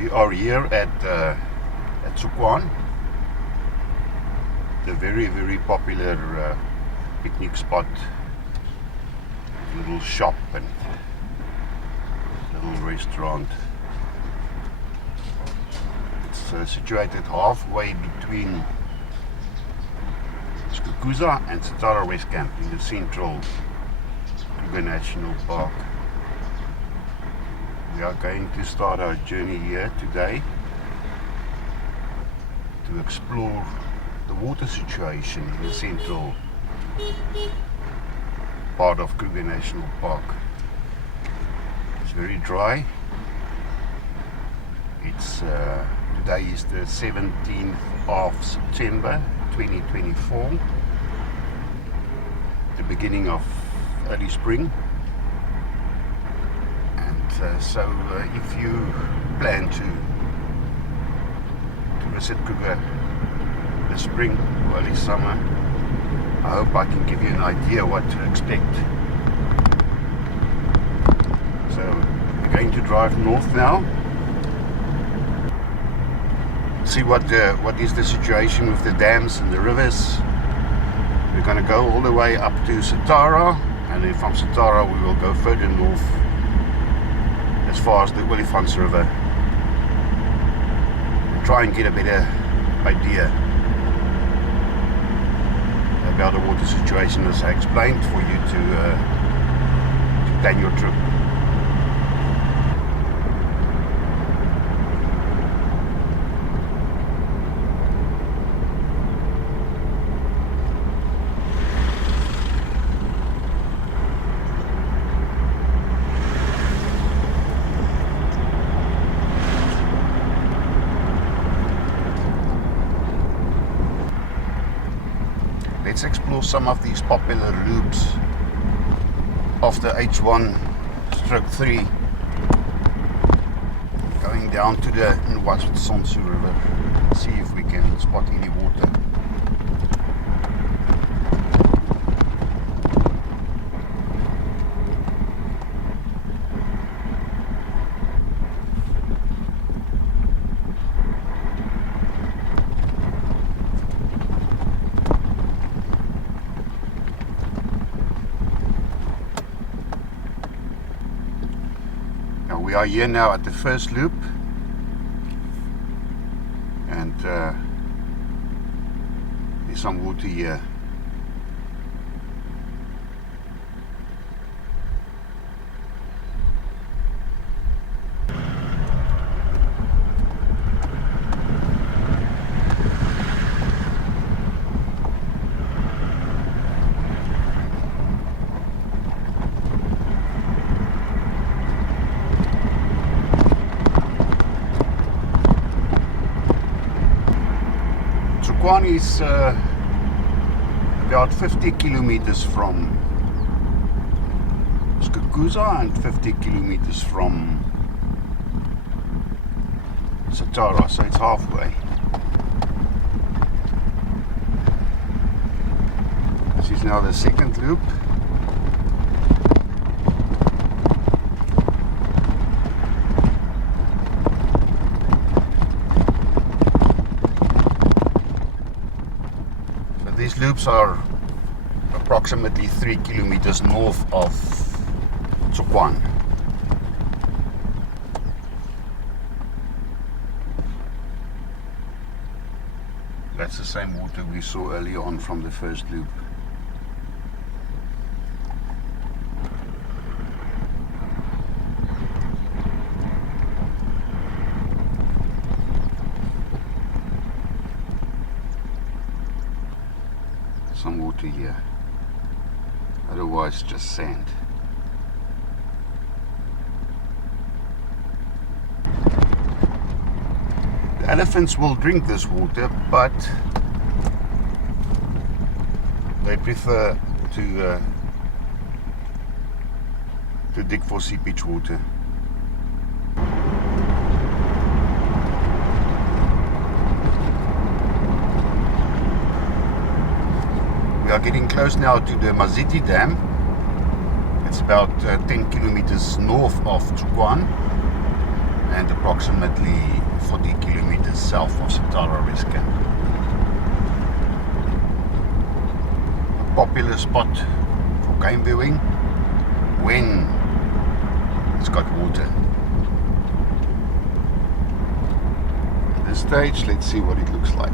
We are here at Tshokwane, the very popular picnic spot, little shop and little restaurant. It's situated halfway between Kruger and Satara Rest Camp in the Central Kruger National Park. We are going to start our journey here today to explore the water situation in the central part of Kruger National Park. It's very dry. It's today is the 17th of September 2024, the beginning of early spring. So if you plan to visit Kruger this spring or early summer, I hope I can give you an idea what to expect. So we're going to drive north now, see what is the situation with the dams and the rivers. We're going to go all the way up to Satara, and then from Satara we will go further north as far as the Olifants River. Try and get a better idea about the water situation as I explained, for you to plan your trip. Let's explore some of these popular loops of the H1/3 going down to the Nwanetsi River. See if we can spot any water. We are here now at the first loop, and there's some water here. Tshokwane is about 50 kilometers from Kruger and 50 kilometers from Satara, so it's halfway. This is now the second loop. These loops are approximately 3 kilometers north of Tshokwane. That's the same water we saw earlier on from the first loop. Some water here, otherwise just sand. The elephants will drink this water, but they prefer to dig for seepage water. We are getting close now to the Maiti Dam. It's about 10 kilometers north of Tshokwane. and approximately 40 kilometers south of Satara Rest Camp. A popular spot for game viewing when it's got water. At this stage, let's see what it looks like.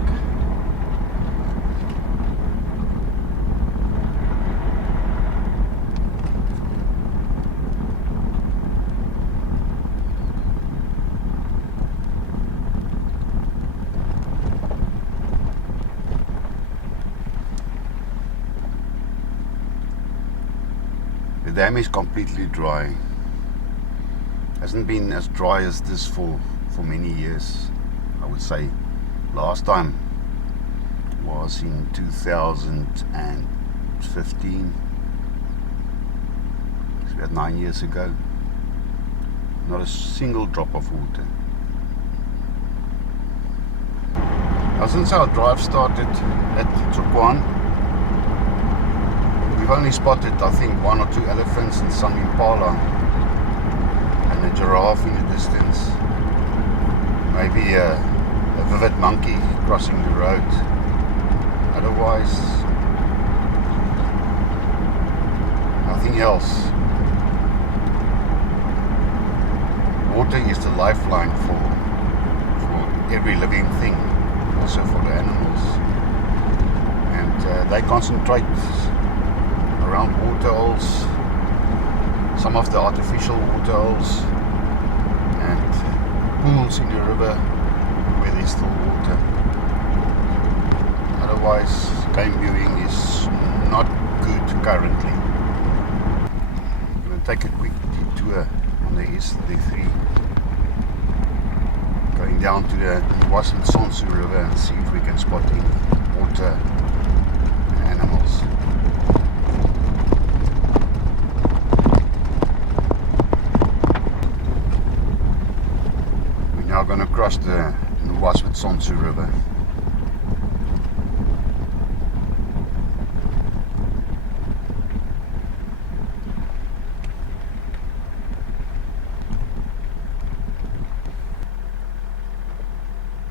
The dam is completely dry. Hasn't been as dry as this for many years. I would say last time was in 2015. It's about 9 years ago. Not a single drop of water. Now, since our drive started at Tshokwane, we've only spotted, I think, 1 or 2 elephants and some impala and a giraffe in the distance. Maybe a vivid monkey crossing the road. Otherwise, nothing else. Water is the lifeline for every living thing, also for the animals. And they concentrate around water holes, some of the artificial water holes, and pools in the river where there's still water. Otherwise, game viewing is not good currently. I'm going to take a quick detour on the S3, going down to the Olifants River and see if we can spot any water and animals. Now going to cross the Olifants River.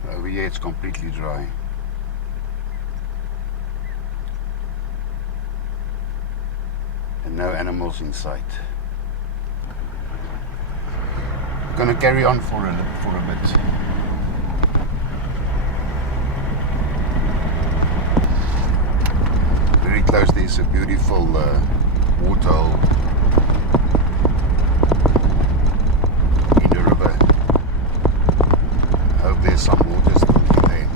Over here it's completely dry. And no animals in sight. Going to carry on for a bit. Very close there's a beautiful water hole in the river. I hope there's some water still in there.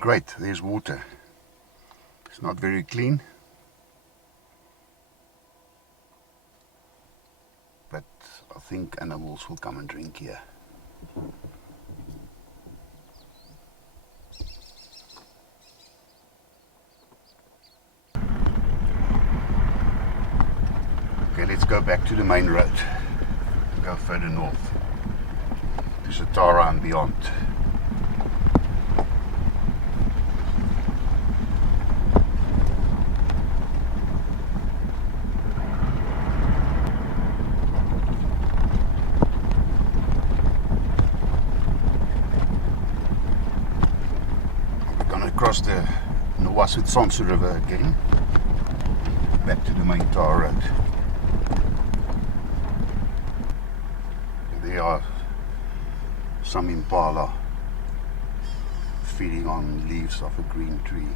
Great, there's water. It's not very clean, but I think animals will come and drink here. Okay, let's go back to the main road. Go further north to Satara and beyond. Across the Olifants River again, back to the main tar road. There are some impala feeding on leaves of a green tree.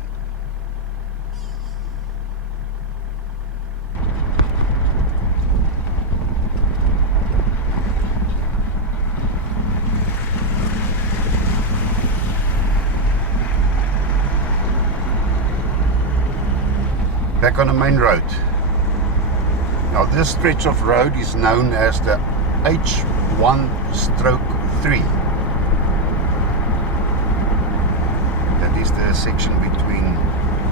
Back on the main road. Now this stretch of road is known as the H1-3. That is the section between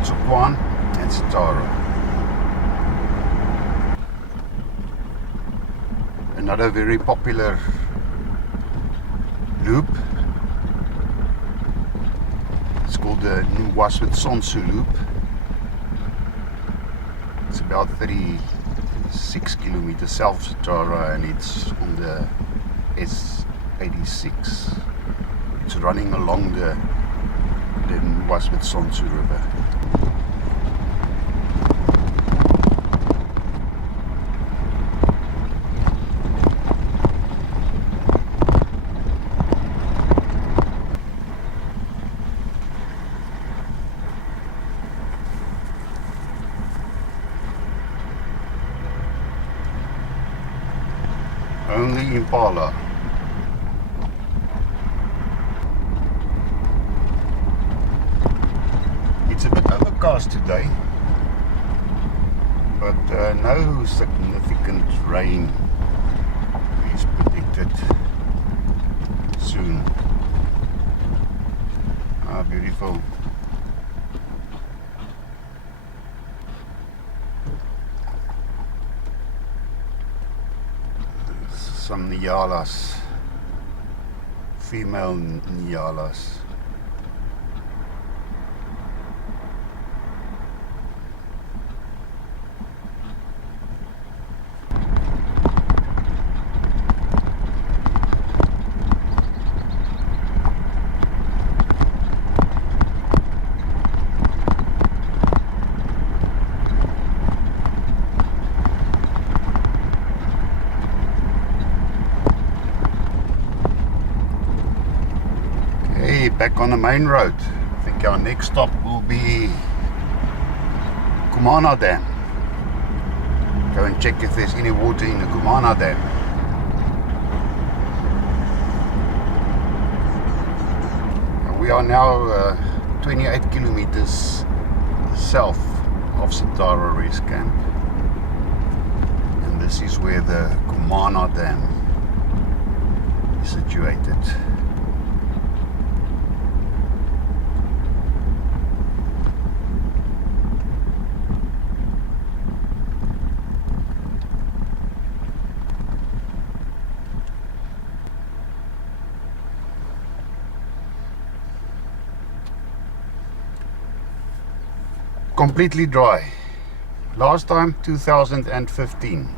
Tshokwane and Satara. Another very popular loop. It's called the Nwanetsi loop. It's about 36 kilometers south of Satara, and it's on the S86. It's running along the Nwanetsi River. Only Impala. It's a bit overcast today, but no significant rain is predicted soon. Ah, beautiful. Some nyalas, female nyalas. Back on the main road. I think our next stop will be Kumana Dam. Go and check if there's any water in the Kumana Dam. And we are now 28 kilometers south of Satara Rest Camp, and this is where the Kumana Dam is situated. Completely dry. Last time 2015,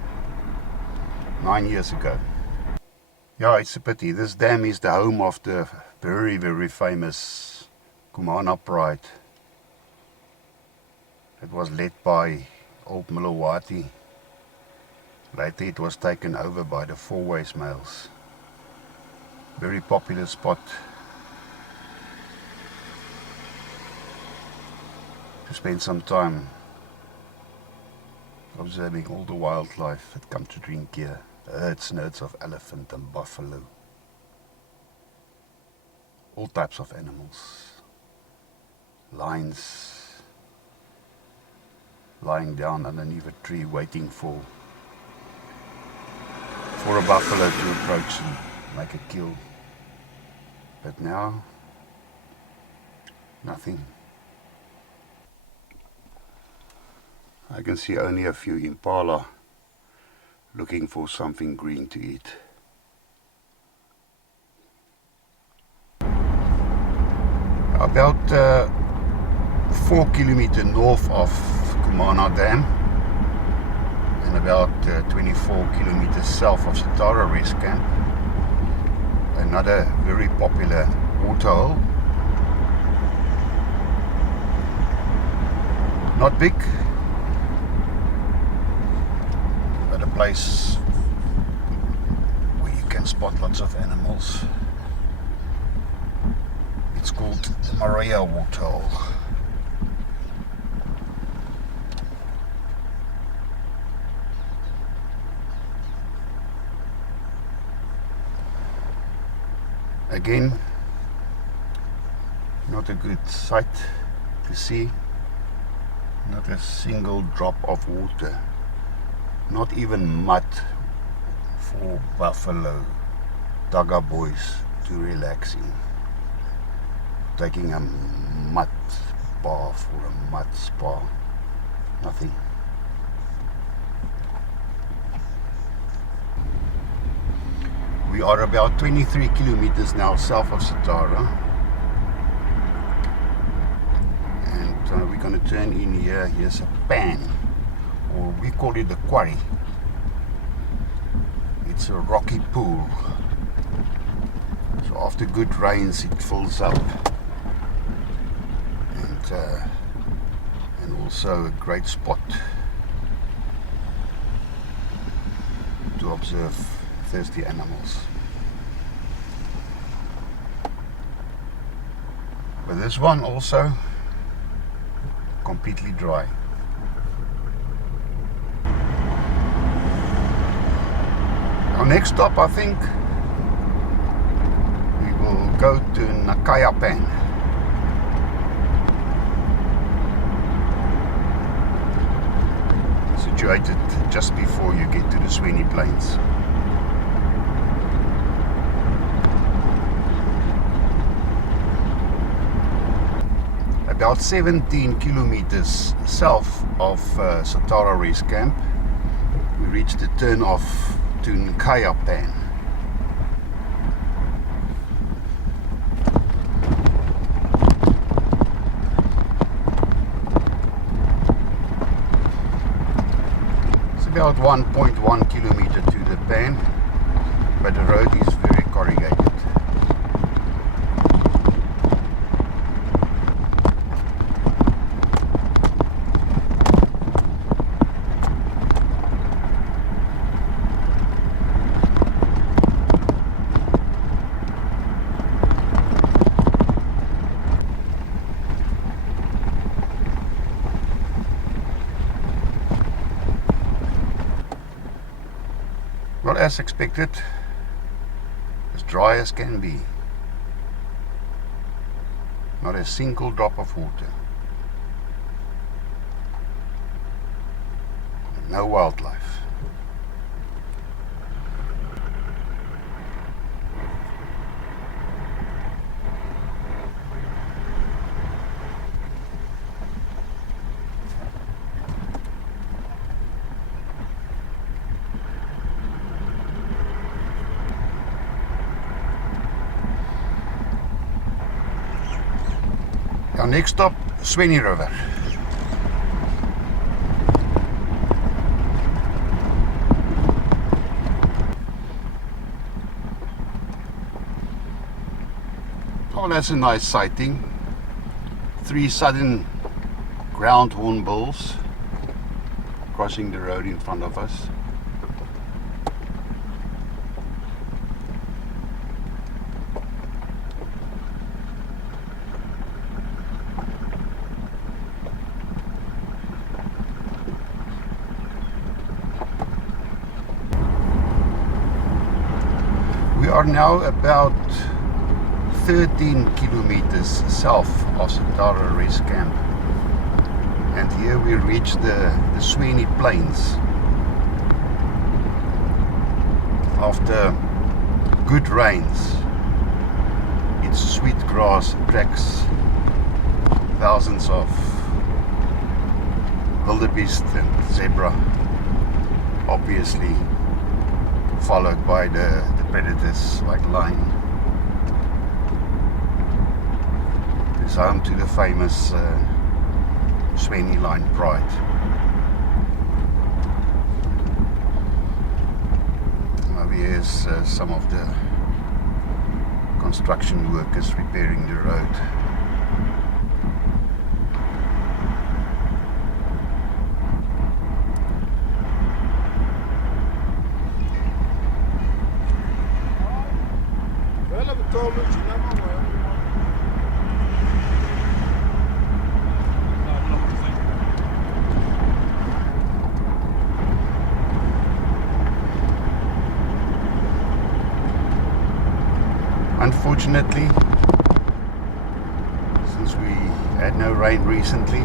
9 years ago. Yeah, it's a pity. This dam is the home of the very, very famous Kumana Pride. It was led by old Milwaukee. Later it was taken over by the four-ways males. Very popular spot to spend some time observing all the wildlife that come to drink here. Herds and herds of elephant and buffalo. All types of animals. Lions lying down underneath a tree waiting for a buffalo to approach and make a kill. But now, nothing. I can see only a few impala looking for something green to eat. About 4 kilometers north of Kumana Dam and about 24 kilometers south of Satara Rest Camp, another very popular waterhole. Not big, but a place where you can spot lots of animals. It's called the Maria Waterhole. Again, not a good sight to see. Not a single drop of water. Not even mud for buffalo Dagga boys to relaxing, taking a mud bath or a mud spa, nothing. We are about 23 kilometers now south of Satara, and we're going to turn in here. Here's a pan, or we call it a quarry. It's a rocky pool, so after good rains it fills up, and also a great spot to observe thirsty animals. But this one also completely dry. Our next stop, I think, we will go to Nakaya Pan. Situated just before you get to the Sweeny Plains. About 17 kilometers south of Satara Rest Camp, we reached the turn off to Nakaya Pan. It's about 1.1 kilometer to the pan, but the road is very corrugated. Well, as expected, as dry as can be. Not a single drop of water. No wildlife. Our next stop, Sweeny River. Oh, that's a nice sighting. 3 southern ground hornbills crossing the road in front of us. We are now about 13 kilometers south of Satara Rest Camp, and here we reach the Sweeny Plains. After good rains, its sweet grass attracts thousands of wildebeest and zebra, obviously followed by the predators like lion. It's home to the famous Sweeny Line Pride. Over here is some of the construction workers repairing the road. Unfortunately, since we had no rain recently,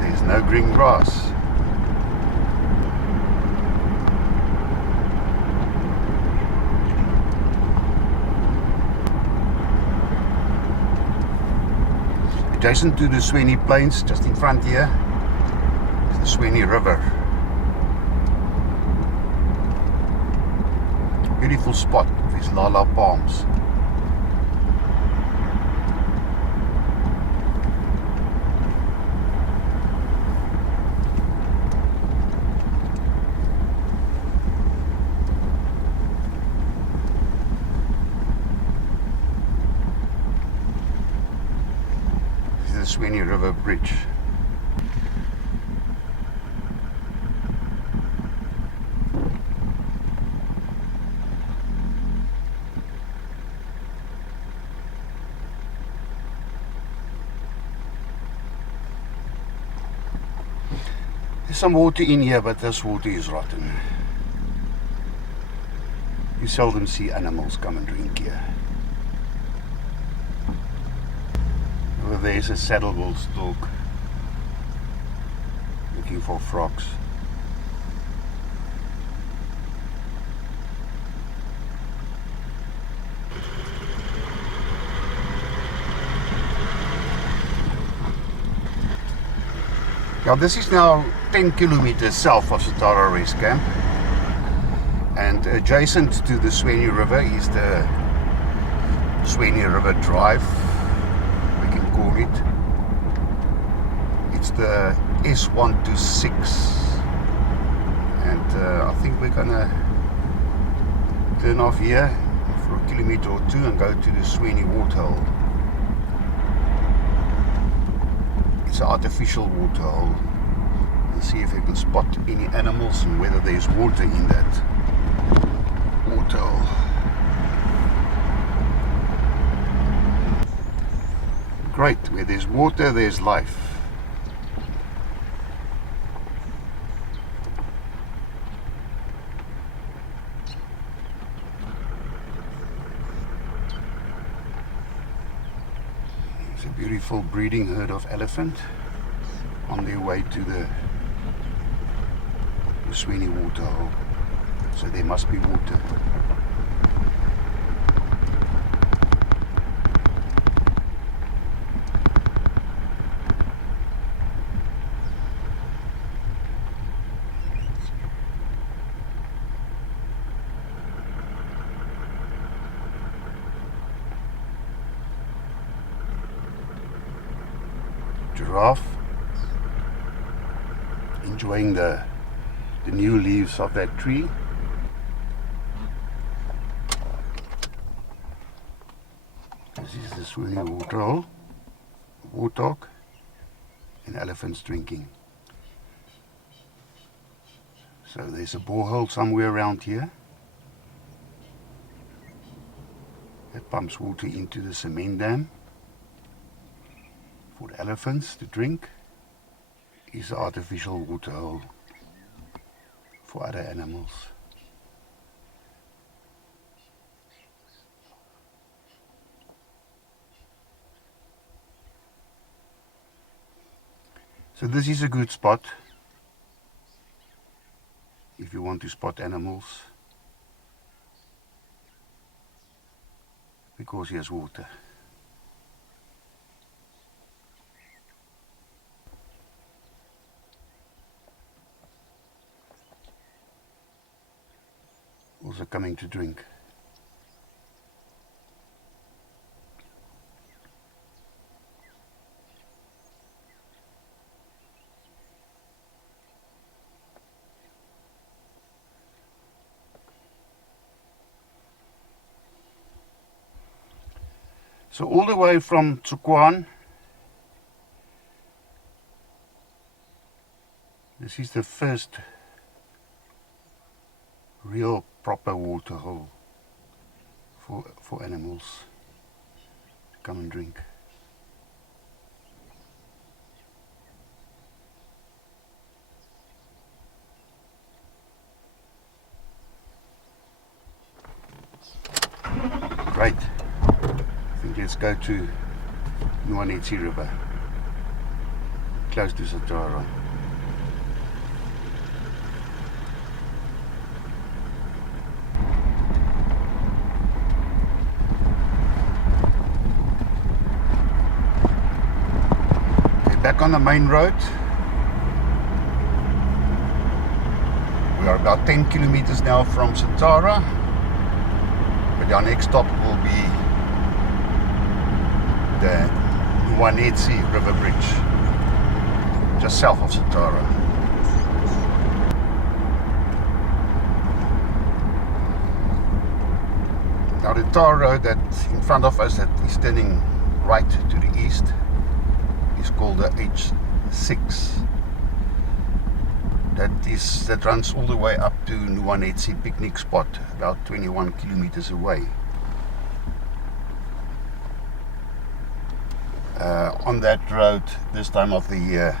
there's no green grass. Adjacent to the Sweeny Plains, just in front here, is the Sweeny River. Beautiful spot with these lala palms. The Sweeny River Bridge. There's some water in here, but this water is rotten. You seldom see animals come and drink here. There's a saddlebow stalk looking for frogs. Now this is now 10 kilometers south of Satara Rest Camp, and adjacent to the Sweeny River is the Sweeny River Drive. Call it. It's the S146, and I think we're gonna turn off here for a kilometer or two and go to the Sweeny waterhole. It's an artificial waterhole. We'll see if we can spot any animals and whether there's water in that waterhole. Great, where there's water, there's life. It's a beautiful breeding herd of elephant on their way to the Sweeny waterhole. So there must be water. Giraffe enjoying the new leaves of that tree. This is the Sweeny waterhole, warthog and elephants drinking. So there's a borehole somewhere around here that pumps water into the cement dam for the elephants to drink. Is an artificial waterhole for other animals. So this is a good spot if you want to spot animals, because here's water. Also coming to drink. So all the way from Tshokwane, this is the first real proper waterhole for animals to come and drink. Right, I think let's go to Nwanetsi River, close to Satara. back on the main road. We are about 10 kilometers now from Satara, but our next stop will be the Nwanetsi River Bridge, just south of Satara. Now the tar road that in front of us that is turning right to the east is called the H6. That runs all the way up to Nwanetsi picnic spot, about 21 kilometers away. On that road this time of the year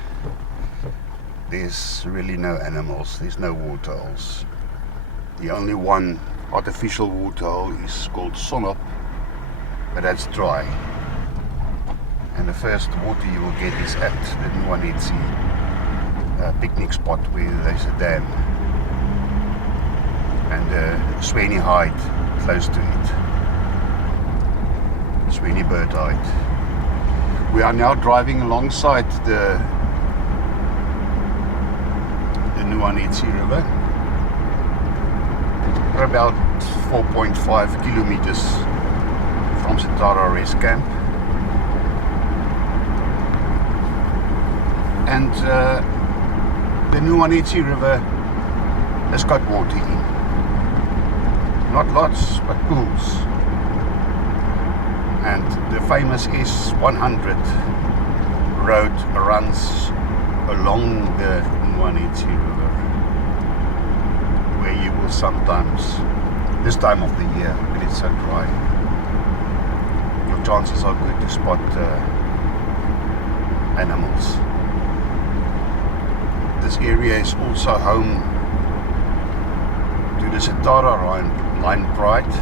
there's really no animals, there's no waterholes. The only one artificial waterhole is called Sonop, but that's dry. And the first water you will get is at the Nwanetsi picnic spot where there's a dam and Sweeny hide close to it. Sweeny bird hide. We are now driving alongside the Nwanetsi River. We're about 4.5 kilometers from Satara Rest Camp. And the Nwanetsi River has got water in. Not lots, but pools. And the famous S100 road runs along the Nwanetsi River, where you will sometimes, this time of the year when it's so dry, your chances are good to spot animals. This area is also home to the Satara Line Pride,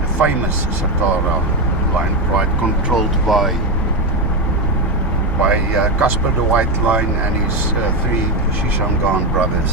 the famous Satara Line Pride, controlled by Casper the White Line and his three Shishangan brothers.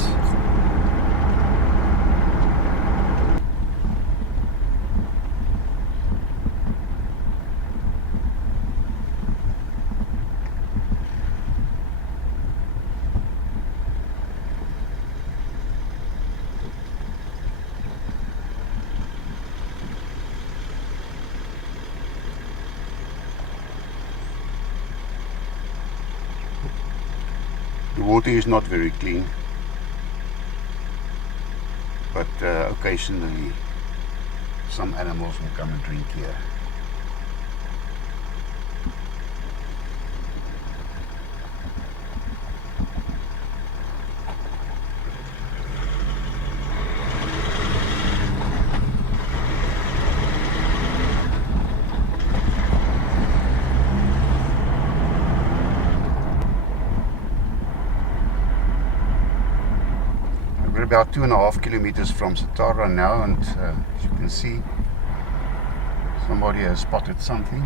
The water is not very clean, but occasionally some animals will come and drink here. We're about 2.5 kilometers from Satara now, and as you can see, somebody has spotted something.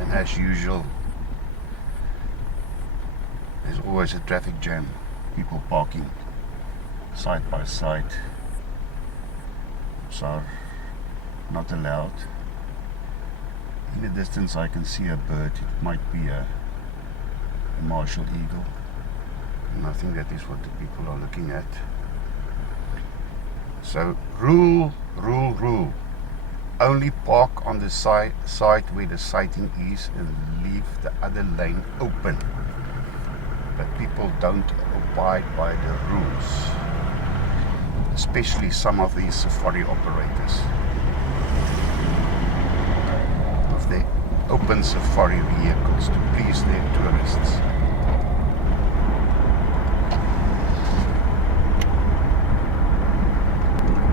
And as usual, there's always a traffic jam, people parking side by side. Those are not allowed. In the distance I can see a bird, it might be a martial eagle. And I think that is what the people are looking at. So rule. Only park on the side where the sighting is and leave the other lane open. But people don't abide by the rules, especially some of these safari operators with their open safari vehicles to please their tourists.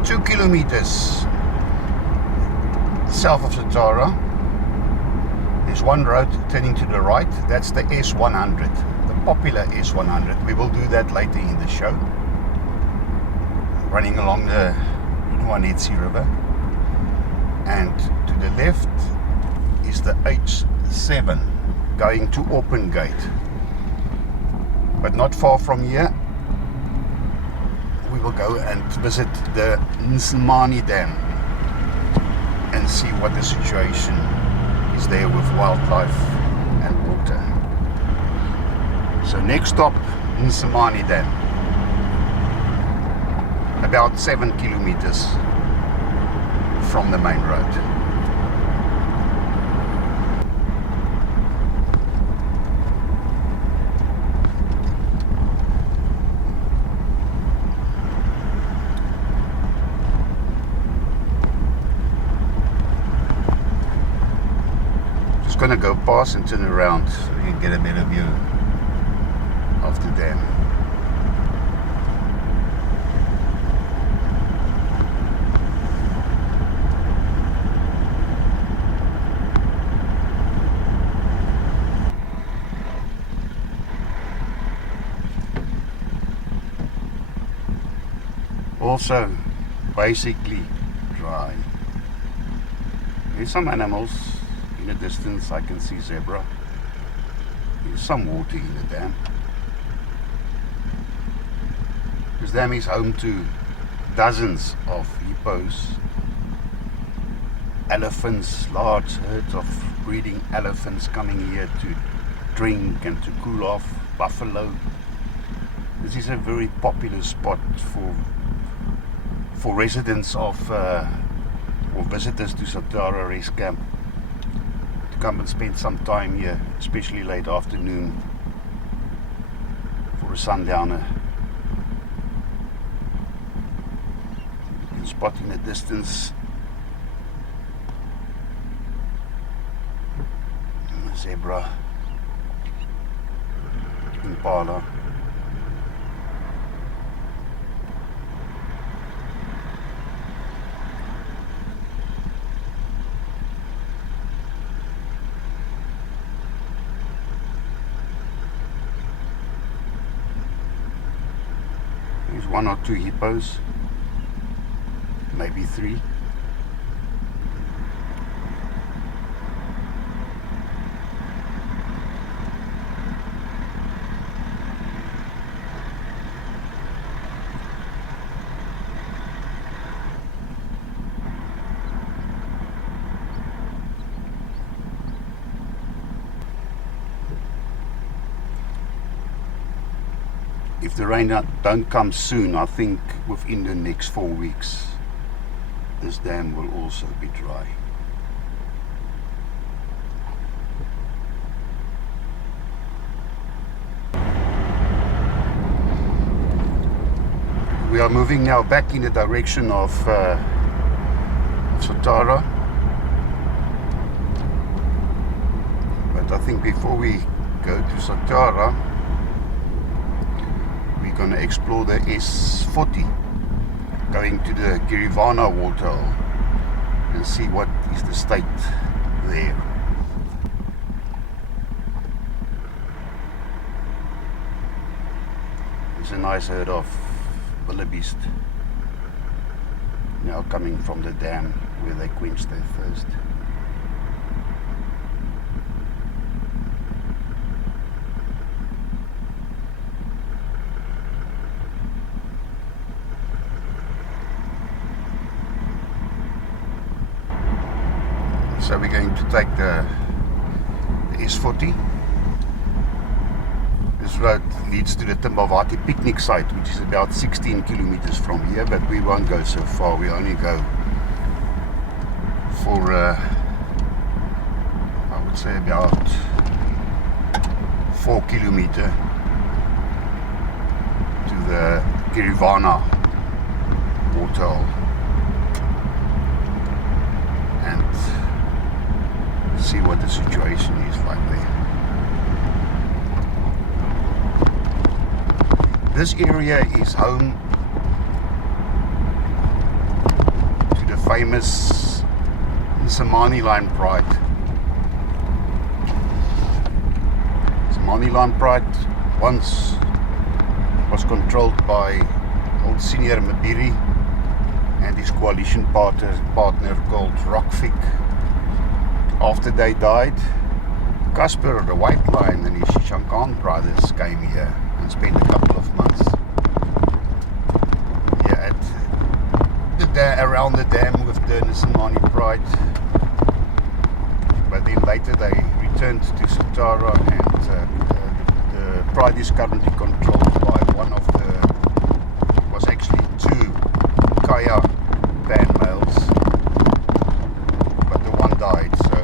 Two kilometers south of Satara, there's one road turning to the right. That's the S100, the popular S100. We will do that later in the show. Running along the Nwanetsi River. And to the left is the H7 going to Open Gate. But not far from here, we will go and visit the Maiti Dam and see what the situation is there with wildlife and water. So next stop, Kumana Dam, about 7 kilometers from the main road. Just gonna go past and turn around so you can get a better view of the dam. Also basically dry. There's some animals in the distance. I can see zebra. There's some water in the dam. This dam is home to dozens of hippos, elephants, large herds of breeding elephants coming here to drink and to cool off, buffalo. This is a very popular spot for residents of or visitors to Satara Rest Camp to come and spend some time here, especially late afternoon for a sundowner. You can spot in the distance a zebra, impala. There's 1 or 2 hippos, maybe 3. If the rain don't come soon, I think within the next 4 weeks, this dam will also be dry. We are moving now back in the direction of Satara. But I think before we go to Satara, we're going to explore the S40, going to the Girana waterhole and see what is the state there. There's a nice herd of wildebeest now coming from the dam where they quench their thirst. So we're going to take the S40. This road leads to the Timbavati picnic site, which is about 16 kilometers from here, but we won't go so far. We only go for, I would say, about 4 kilometers to the Girana waterhole. And see what the situation is like there. This area is home to the famous Somaliland pride. Somaliland pride once was controlled by old Senior Mabiri and his coalition partner called Rockfig. After they died, Casper the White Lion and his Shankan brothers came here and spent a couple of months here at around the dam with the Nwanetsi pride. but then later they returned to Satara, and the pride is currently controlled by one of the, was actually two Kaya band males, but the one died, so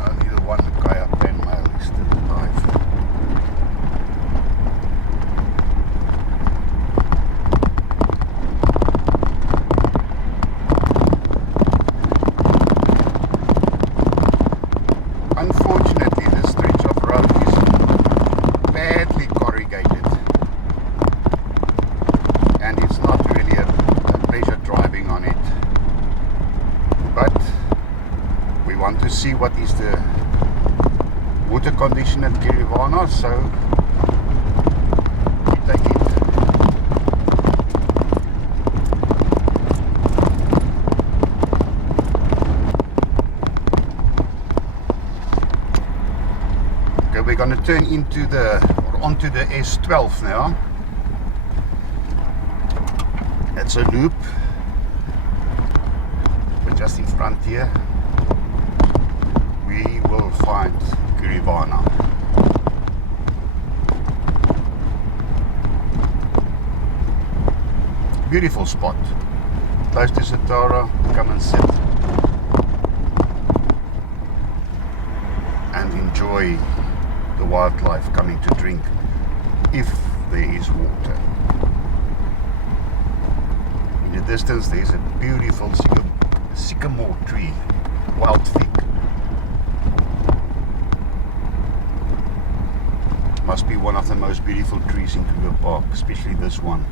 only the one Kaya band male is still alive. Unfortunately, this stretch of road is badly corrugated, and it's not really a pleasure driving on it, but we want to see what is the water condition at Girana, so we take it. Okay, we're going to turn into onto the S12 now. It's a loop, but just in front here we will find Girana. Beautiful spot, close to Satara. Come and sit and enjoy the wildlife coming to drink if there is water. In the distance there is a beautiful sycamore tree, wild fig. Must be one of the most beautiful trees in Kruger Park, especially this one.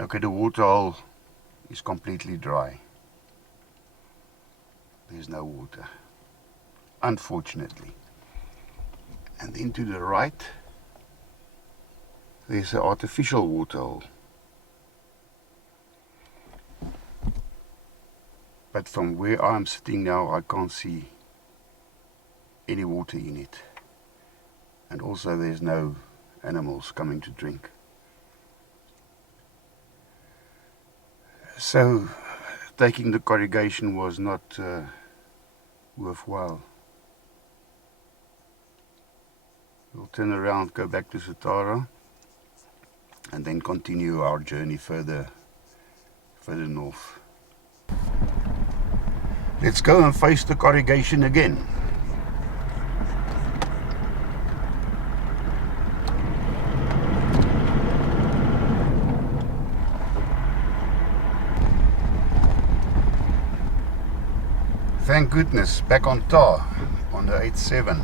Okay, the waterhole is completely dry. There's no water, unfortunately. And then to the right, there's an artificial waterhole. But from where I'm sitting now, I can't see any water in it. And also there's no animals coming to drink. So taking the corrugation was not worthwhile. We'll turn around, go back to Satara, and then continue our journey further north. Let's go and face the corrugation again. Thank goodness, back on tar on the 87.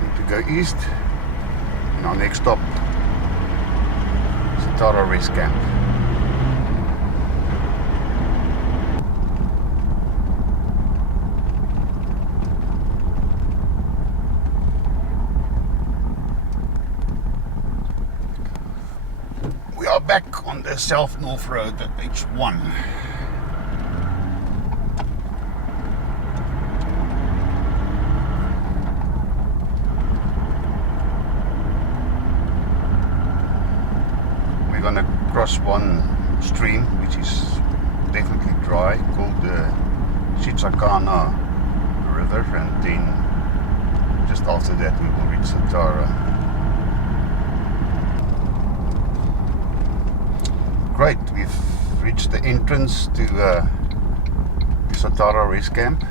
Need to go east, and our next stop, Satara Rest Camp. We are back on the South North Road at H1. We're going to cross one stream which is definitely dry, called the Tshokwane River, and then just after that we will reach Satara. Great, we've reached the entrance to Satara Rest Camp.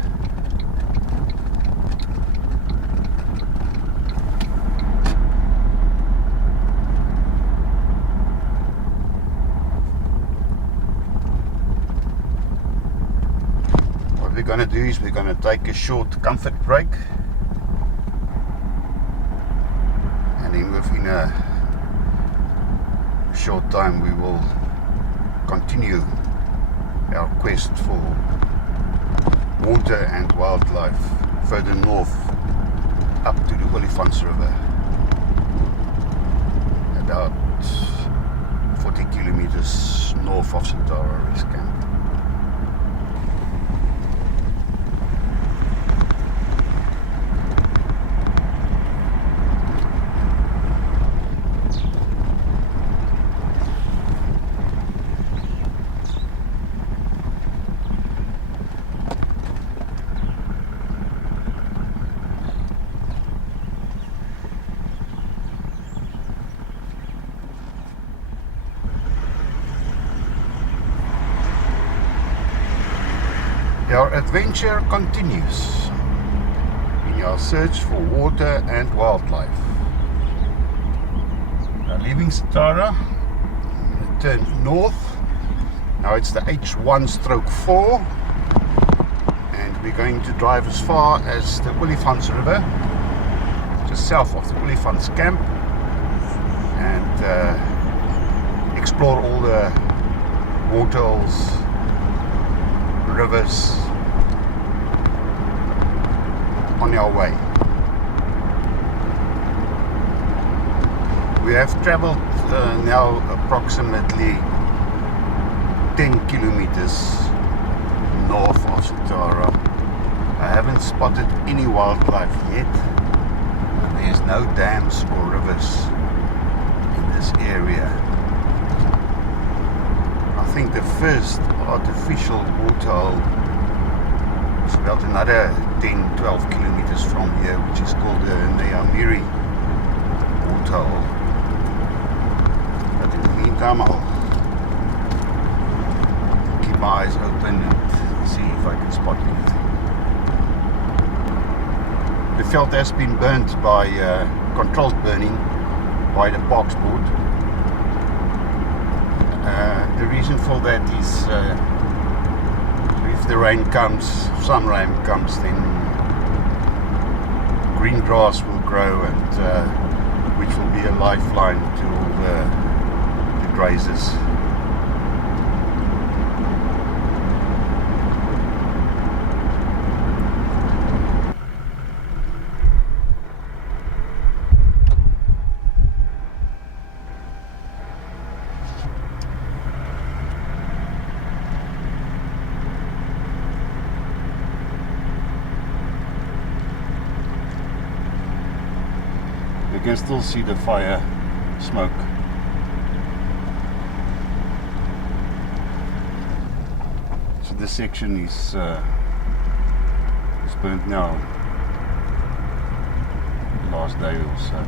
What we're going to do is we're going to take a short comfort break, and then within a short time we will continue our quest for water and wildlife further north up to the Olifants River, about 40 kilometers north of Satara Rest Camp. Our adventure continues in our search for water and wildlife. Now leaving Satara, turn north. Now it's the H1/4 and we're going to drive as far as the Olifants River, just south of the Olifants camp, and explore all the waterholes, rivers on our way. We have traveled now approximately 10 kilometers north of Satara. I haven't spotted any wildlife yet. There's no dams or rivers in this area. I think the first artificial waterhole is about another 10-12 kilometers from here, which is called the Nwanetsi waterhole. But in the meantime, I'll keep my eyes open and see if I can spot anything. The veld has been burnt by controlled burning by the Parks board. The reason for that is if the rain comes, some rain comes, then green grass will grow, and which will be a lifeline to all the grazers. You can still see the fire smoke. So this section is burnt now. Last day or so.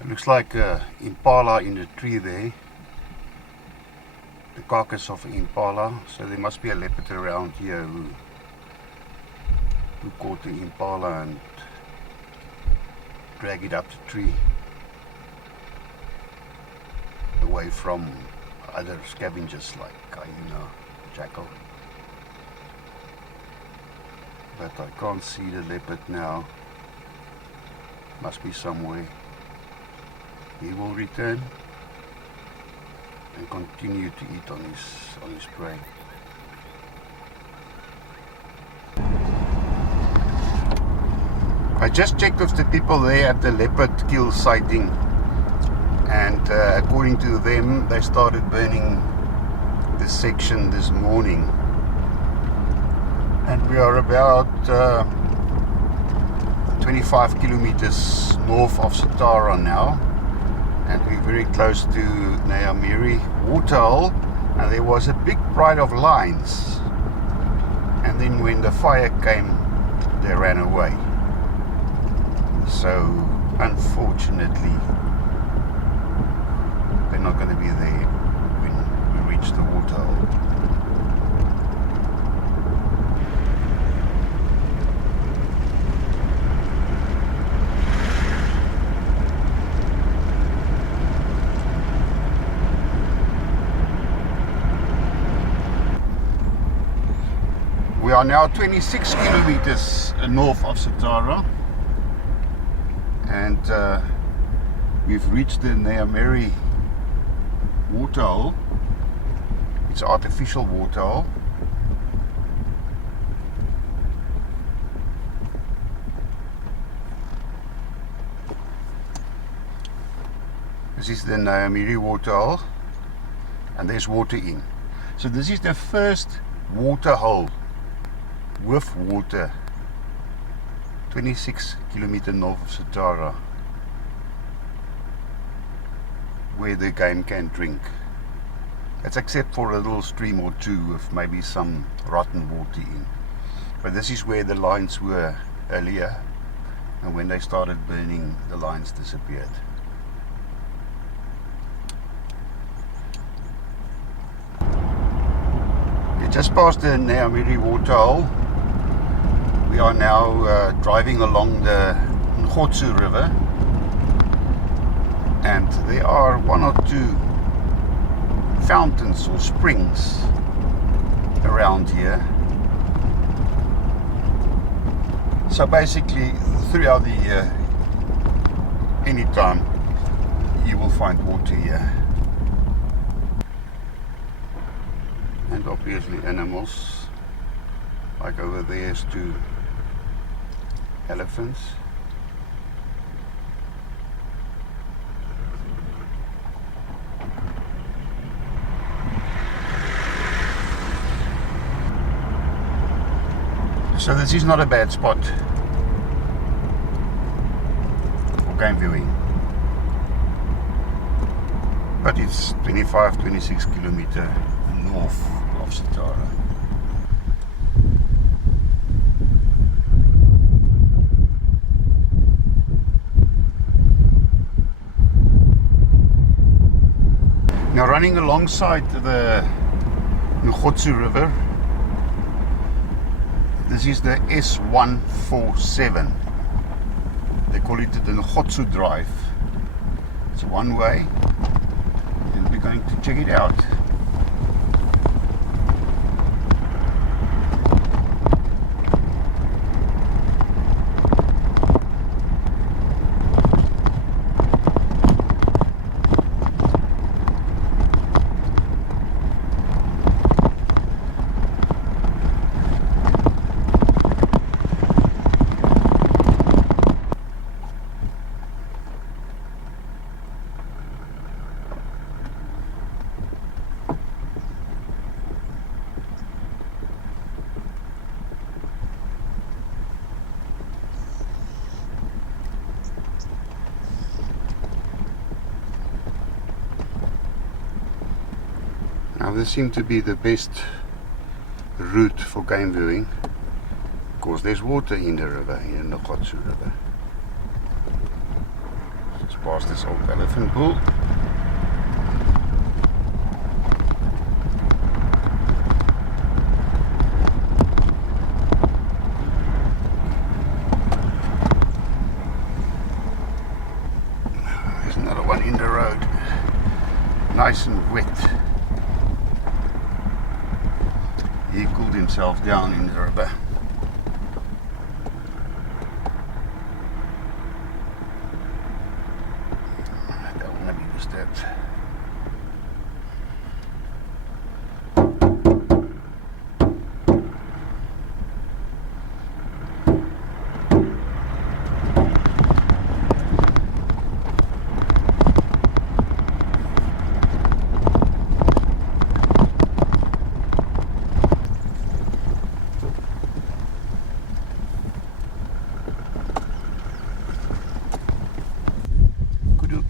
It looks like impala in the tree there. The carcass of an impala, so there must be a leopard around here who caught the impala and dragged it up the tree away from other scavengers like hyena, jackal. But I can't see the leopard now. Must be somewhere. He will return and continue to eat on his prey. I just checked with the people there at the leopard kill sighting, and according to them, they started burning this section this morning, and we are about 25 kilometers north of Satara now. And we're very close to Nwanetsi waterhole, and there was a big pride of lions, and then when the fire came, they ran away. So unfortunately they're not going to be there when we reach the waterhole. We are now 26 kilometers north of Satara, and we've reached the Nwanetsi waterhole. It's an artificial waterhole, This is the Nwanetsi waterhole, and there's water in. So this is the first waterhole with water 26 kilometers north of Satara, where the game can drink. That's except for a little stream or two with maybe some rotten water in. But this is where the lines were earlier, and when they started burning, the lines disappeared. We're just past the Nwanetsi waterhole. We are now driving along the Kruger River, and there are one or two fountains or springs around here. So basically throughout the year, anytime, you will find water here. And obviously animals, like over there is 2 elephants. So this is not a bad spot for game viewing, but it's 25-26 kilometers north of Satara. Now running alongside the Kruger River, this is the S147. They call it the Nwanetsi Drive. It's one way, and we're going to check it out. Now this seems to be the best route for game viewing, because there's water in the river, here in the Kruger River. Just past this old elephant pool. There's another one in the road, nice and wet. He cooled himself down in the river. I don't want to be disturbed.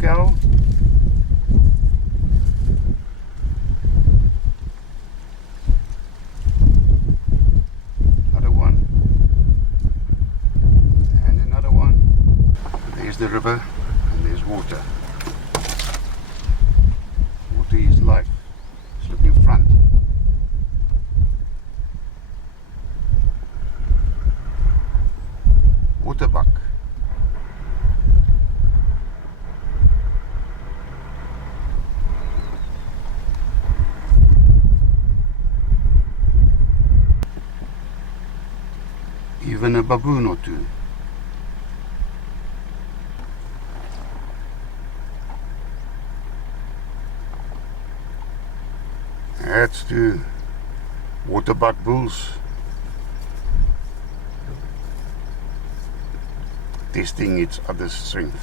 Go. Another one. And another one. There's the river and there's water. Water is life. Just look in front. Water buck. Even a baboon or two. That's the waterbuck bulls testing its other strength.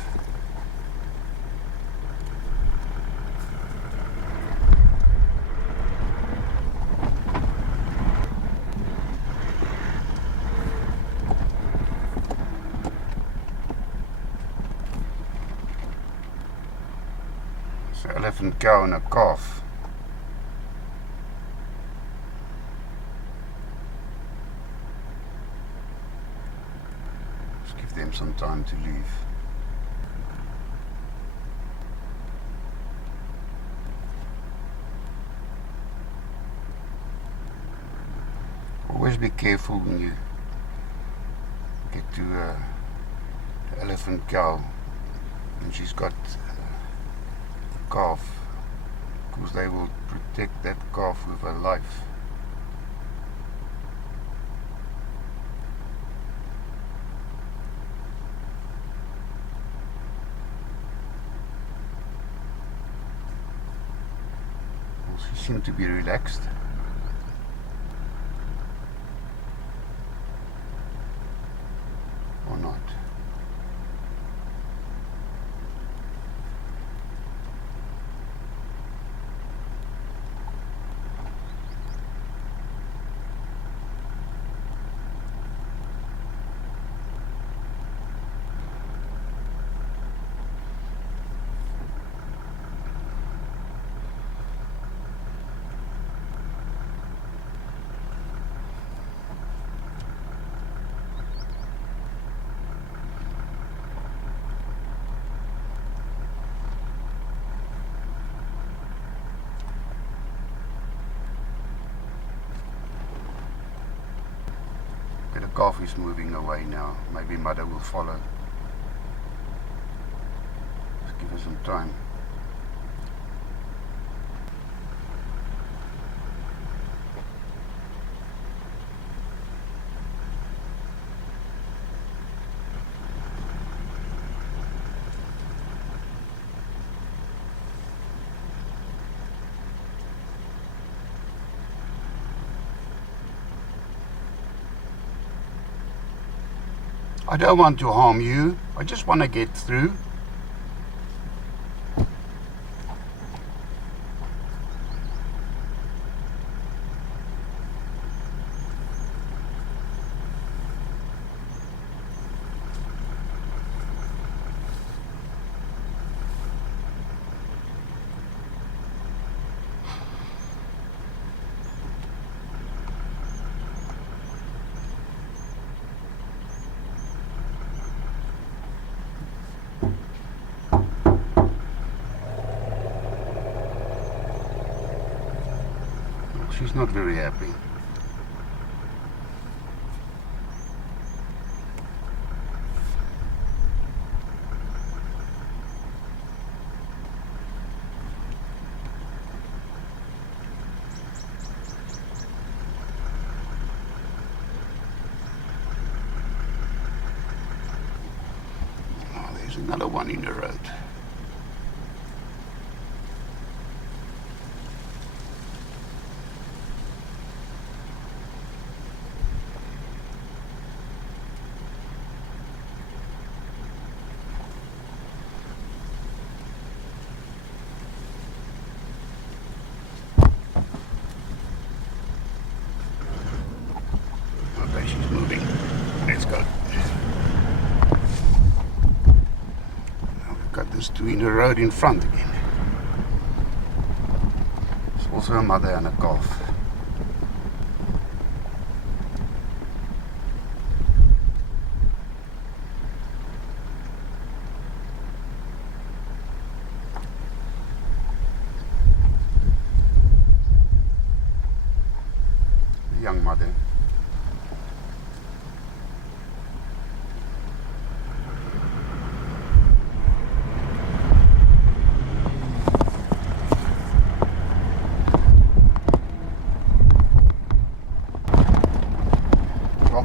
It's an elephant, cow and a calf. Just give them some time to leave. Always be careful when you get to the elephant cow and she's got a calf, because they will protect that calf with her life. Well, she seemed to be relaxed. Or not. The calf is moving away now. Maybe mother will follow. Just give her some time. I don't want to harm you. I just want to get through. She's not very happy. Oh, there's another one in the road. Doing the road in front again. There's also a mother and a calf. The young mother.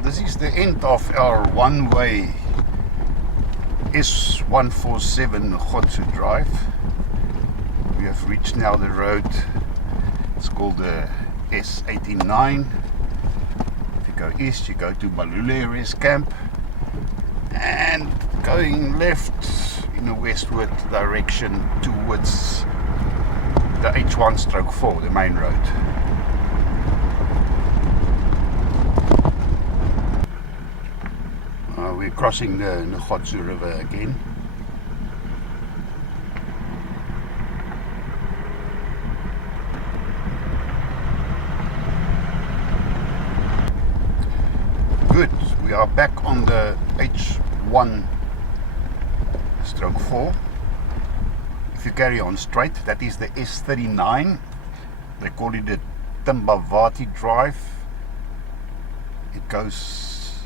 This is the end of our one-way S147 drive. We have reached now the road. It's called the S89. If you go east, you go to Satara Rest Camp, and going left in a westward direction towards the H1/4, the main road. We're crossing the Kruger River again. S1/4. If you carry on straight, that is the S39. They call it the Timbavati Drive. It goes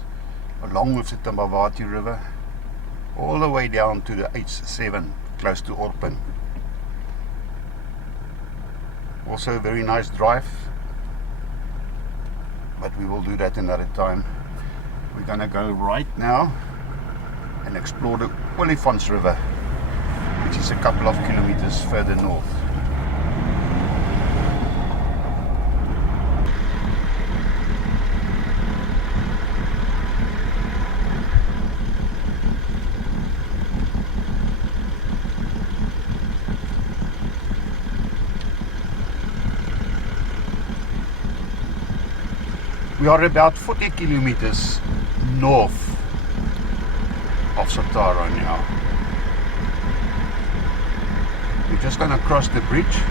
along with the Timbavati River all the way down to the H7 close to Orpen. Also a very nice drive, but we will do that another time. We're gonna go right now and explore the Olifants River, which is a couple of kilometers further north. We are about 40 kilometers north of Satara now. We're just going to cross the bridge,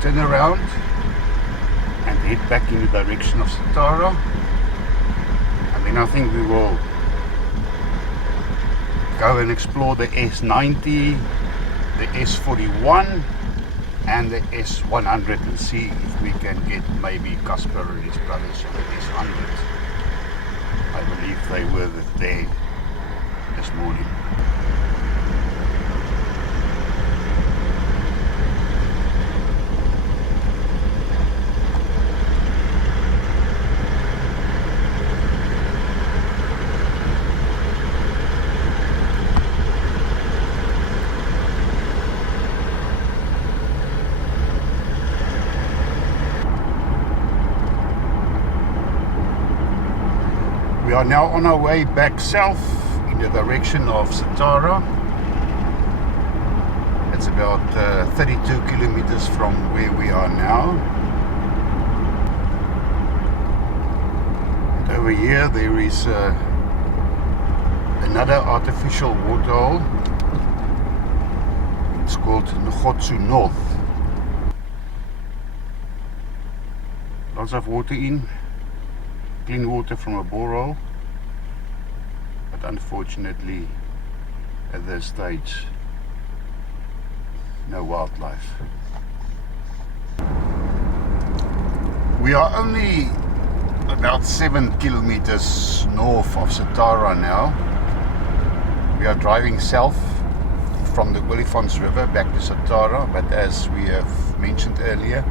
turn around and head back in the direction of Satara, and then I think we will go and explore the S90, the S41 and the S100 and see if we can get maybe Casper and his brothers on the S100. I believe they were there this morning. We are now on our way back south in the direction of Satara. It's about 32 kilometers from where we are now. And over here there is another artificial waterhole. It's called Nwanetsi North. Lots of water in. Clean water from a borehole, but unfortunately at this stage no wildlife. We are only about 7 kilometers north of Satara now. We are driving south from the Olifants River back to Satara, but as we have mentioned earlier,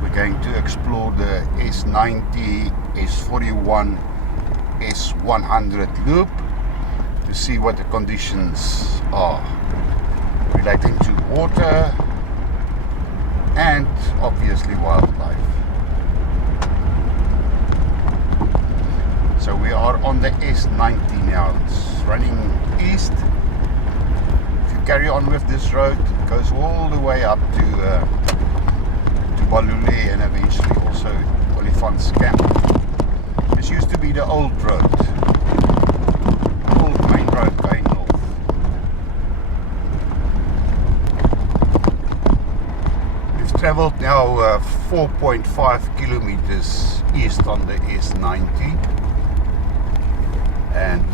we're going to explore the S90, S41, S100 loop to see what the conditions are relating to water and obviously wildlife. So we are on the S90 now. It's running east. If you carry on with this road, it goes all the way up to Balule and eventually also Olifants Camp. This used to be the old road, old main road going north. We've travelled now 4.5 kilometers east on the S90, and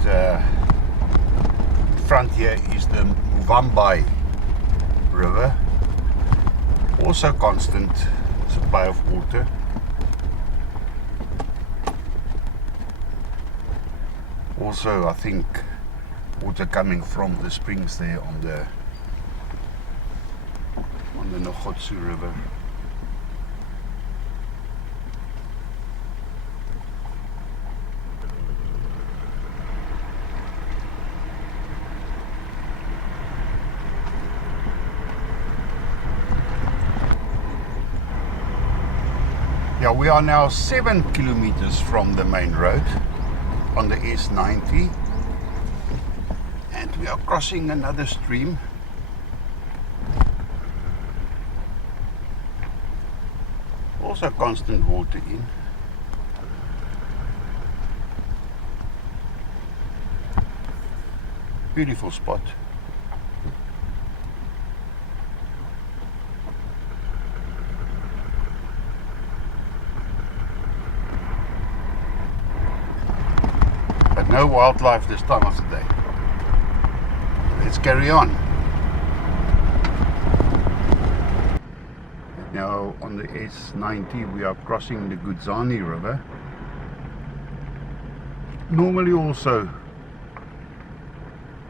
in front here is the Muvambai River, also constant supply of water. Also, I think water coming from the springs there on the Nwanetsi River. Yeah, we are now 7 kilometers from the main road on the S90, and we are crossing another stream. Also constant water in. Beautiful spot. But no no wildlife this time of the day. Let's carry on. Now on the S90 we are crossing the Gani River. Normally also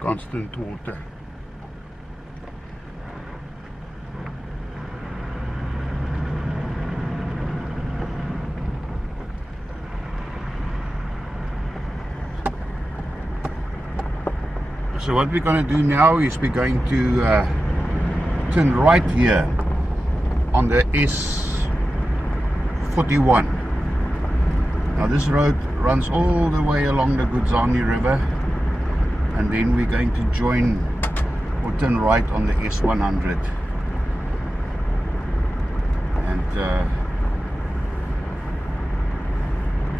constant water. So what we're going to do now is we're going to turn right here on the S41. Now this road runs all the way along the Gani River, and then we're going to join or turn right on the S100 and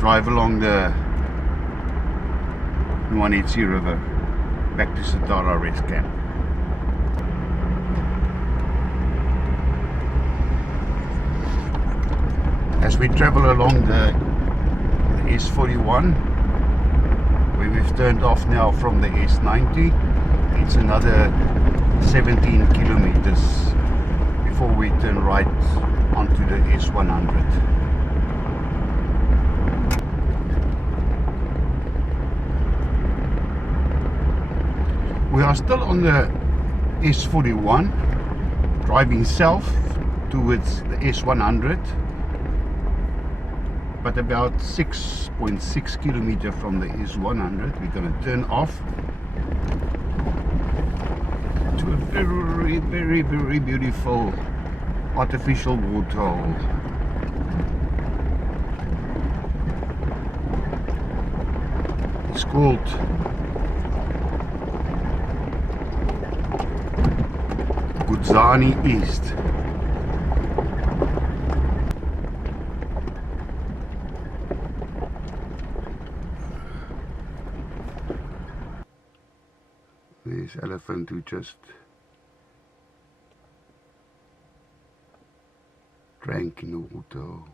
drive along the Nwanetsi River back to Satara Rest Camp. As we travel along the S41, where we've turned off now from the S90, it's another 17 kilometers before we turn right onto the S100. We are still on the S41, driving south towards the S100, but about 6.6 kilometers from the S100 we're going to turn off to a very beautiful artificial waterhole. It's called Gani East. There's elephant who just drank in the water.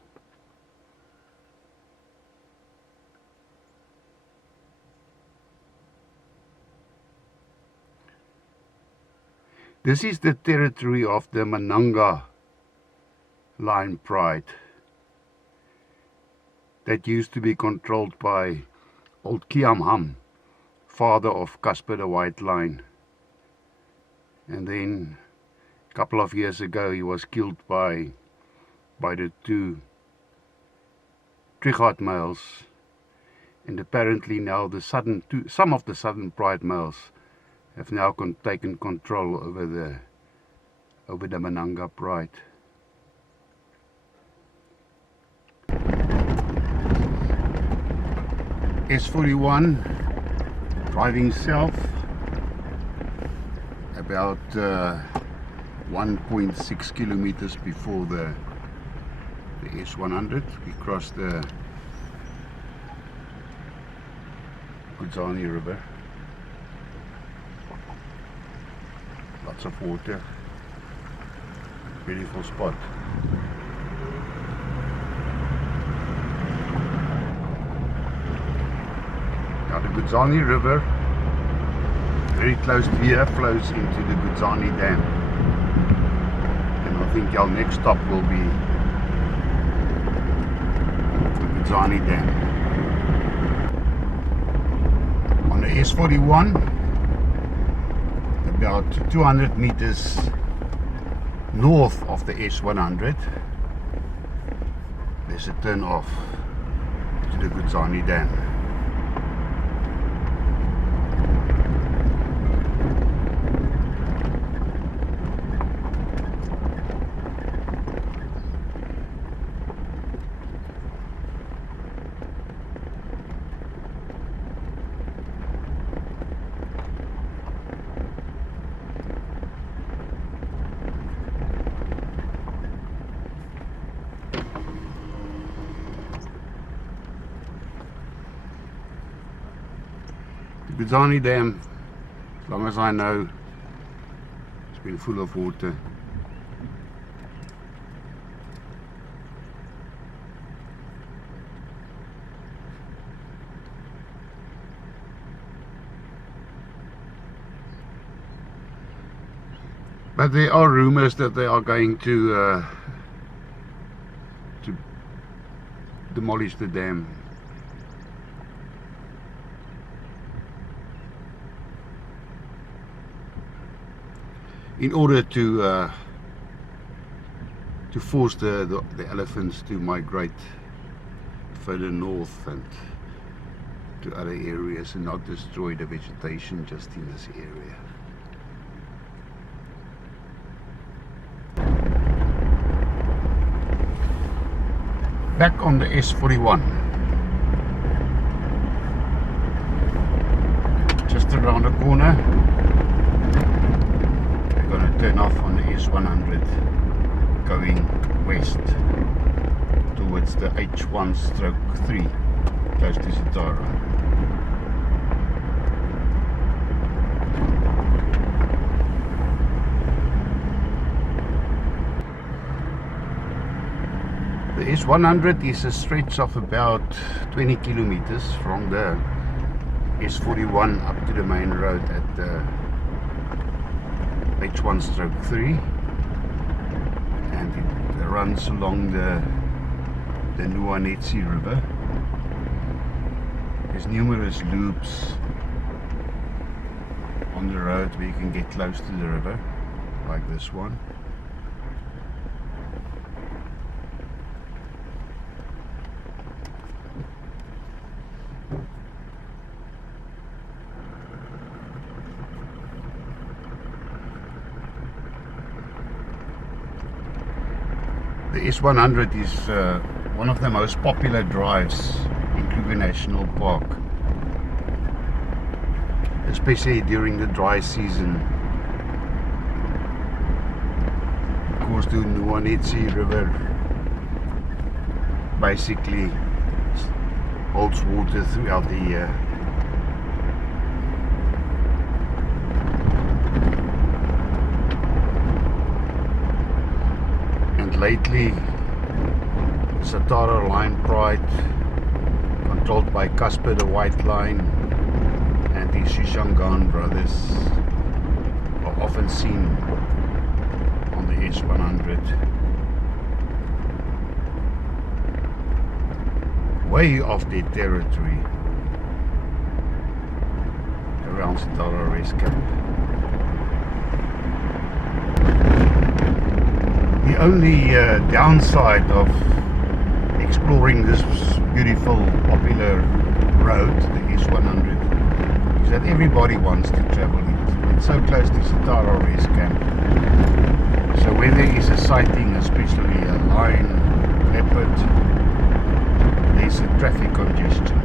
This is the territory of the Mananga line pride that used to be controlled by old Kiamham, father of Casper the White Line. And then a couple of years ago he was killed by the two Trigard males, and apparently now some of the southern pride males have now taken control over the Mananga pride. S41 driving south about 1.6 kilometers before the S100. We cross the Gani River. Lots of water, beautiful spot. Now the Gani River, very close to here, flows into the Gani Dam, and I think our next stop will be the Gani Dam. On the S41, about 200 meters north of the S100, there's a turn off to the Gani Dam. The Gani Dam, as long as I know, it's been full of water. But there are rumors that they are going to demolish the dam. In order to force the elephants to migrate further north and to other areas and not destroy the vegetation just in this area. Back on the S41, just around the corner, we're going to turn off on the S100 going west towards the H1/3 close to Satara. The S100 is a stretch of about 20 kilometers from the S41 up to the main road at the H1/3, and it runs along the Nwanetsi River. There's numerous loops on the road where you can get close to the river, like this one. The S100 is one of the most popular drives in Kruger National Park, especially during the dry season. Of course, the Nwanetsi River basically holds water throughout the year. Lately, the Satara Line Pride, controlled by Casper the White Line and the Shishangan brothers, are often seen on the S100. Way off their territory around Satara Rest Camp. The only downside of exploring this beautiful, popular road, the S100, is that everybody wants to travel it. It's so close to Satara Rest Camp. So when there is a sighting, especially a lion, leopard, there's a traffic congestion.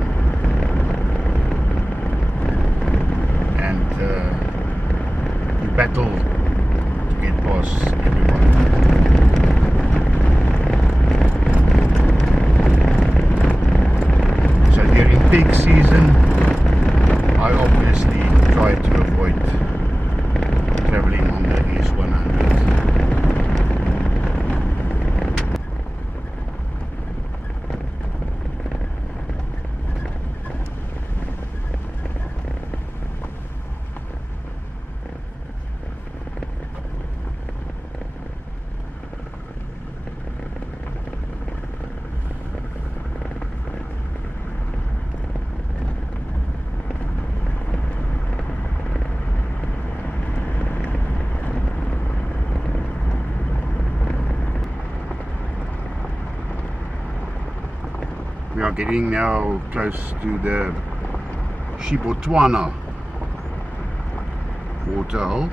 And you battle to get past everybody. During peak season, I obviously try to avoid traveling on the S100. We are getting now close to the Tshokwane waterhole.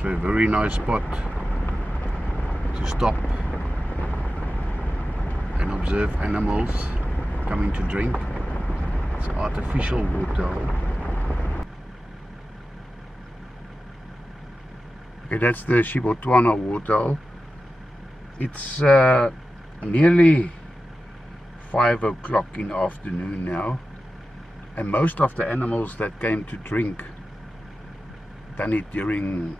So a very nice spot to stop and observe animals coming to drink. It's an artificial waterhole. Okay, that's the Tshokwane waterhole. It's nearly 5 o'clock in the afternoon now, and most of the animals that came to drink done it during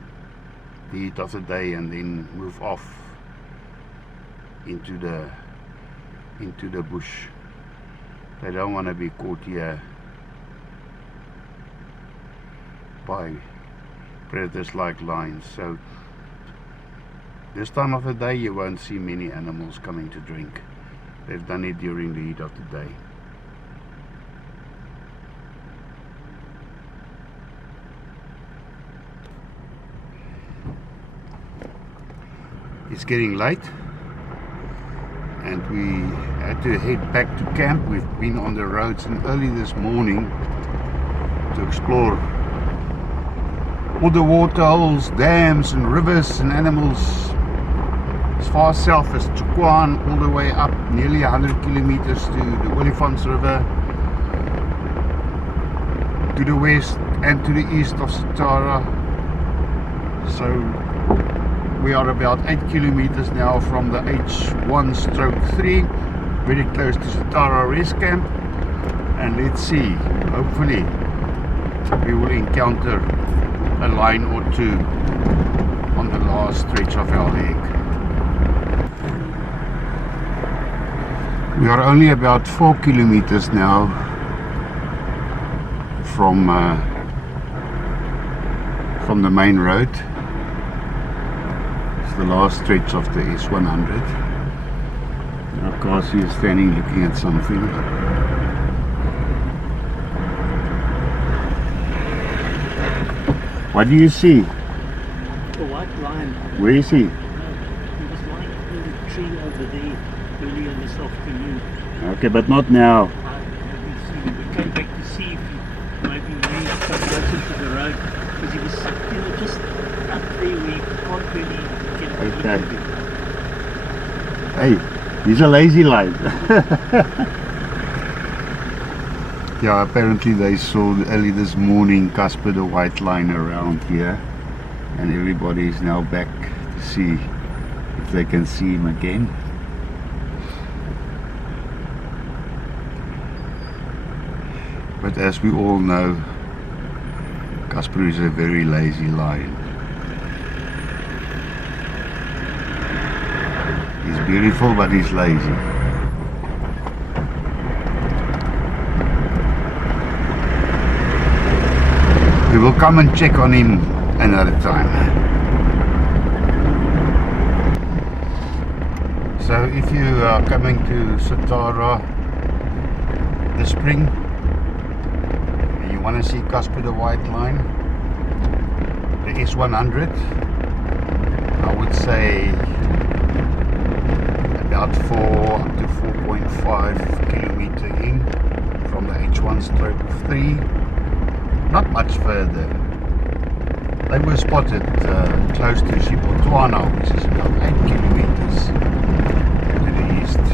the heat of the day and then move off into the bush. They don't want to be caught here by predators like lions. So this time of the day you won't see many animals coming to drink. They've done it during the heat of the day. It's getting late and we had to head back to camp. We've been on the roads and early this morning to explore all the water holes, dams and rivers and animals as far south as Tshokwane, all the way up nearly 100 kilometers to the Olifants River, to the west and to the east of Satara. So we are about 8 kilometers now from the H1/3, very close to Satara Rest Camp, and let's see, hopefully we will encounter a lion or two on the last stretch of our leg. We are only about 4 kilometers now from the main road. It's the last stretch of the S100. Our car is standing looking at something. What do you see? A white lion. Where is he? He was lying in the tree over there earlier this afternoon. Okay, but not now. We came back to see if he maybe moved some closer to the road, because he was, just up there where you can't really get Okay. into it. Hey, he's a lazy lion. Yeah, apparently they saw early this morning Casper the white lion around here, and everybody is now back to see if they can see him again. But as we all know, Casper is a very lazy lion. He's beautiful, but he's lazy. We will come and check on him another time. So if you are coming to Satara this spring and you want to see Casper the white lion, the S100, I would say about 4 up to 4.5 kilometer in from the H1/3. Not much further. They were spotted close to Kruger, which is about 8 kilometers to the east.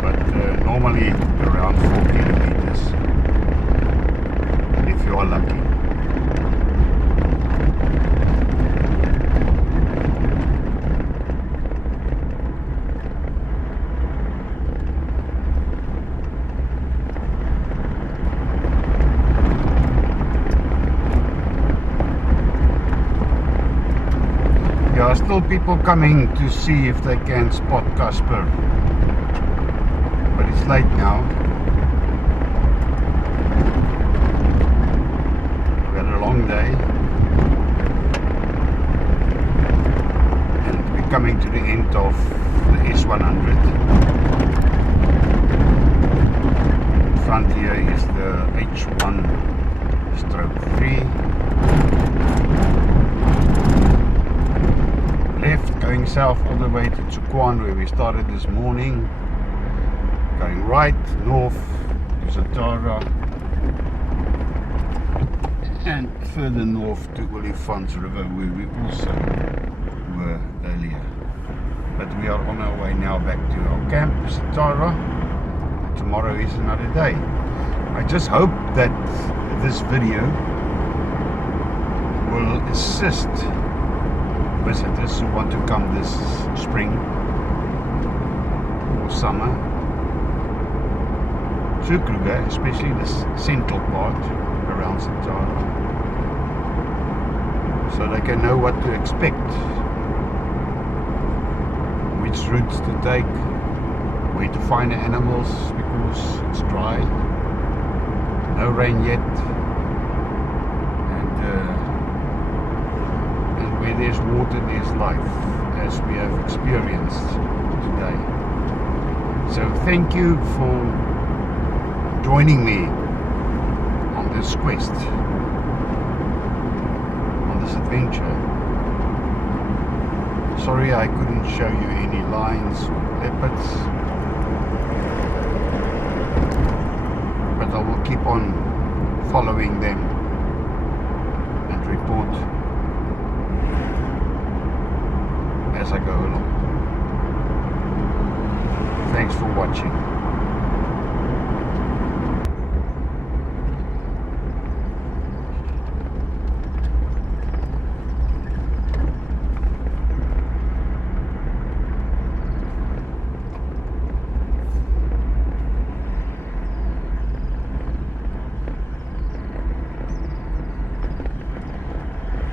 But normally around 4 kilometers, if you are lucky. There are still people coming to see if they can spot Casper, but it's late now. We had a long day and we're coming to the end of the S100. In front here is the H1/3. Left, going south all the way to Tshokwane, where we started this morning. Going right, north to Satara, and further north to Olifants River, where we also were earlier. But we are on our way now back to our camp, Satara. Tomorrow is another day. I just hope that this video will assist visitors who want to come this spring or summer to Kruger, especially this central part around Satara, so they can know what to expect, which routes to take, where to find the animals, because it's dry, no rain yet, where there's water, there's life, as we have experienced today. So thank you for joining me on this quest, on this adventure. Sorry I couldn't show you any lions or leopards, but I will keep on following them and report as I go along. Thanks for watching.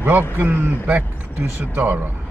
Welcome back to Satara.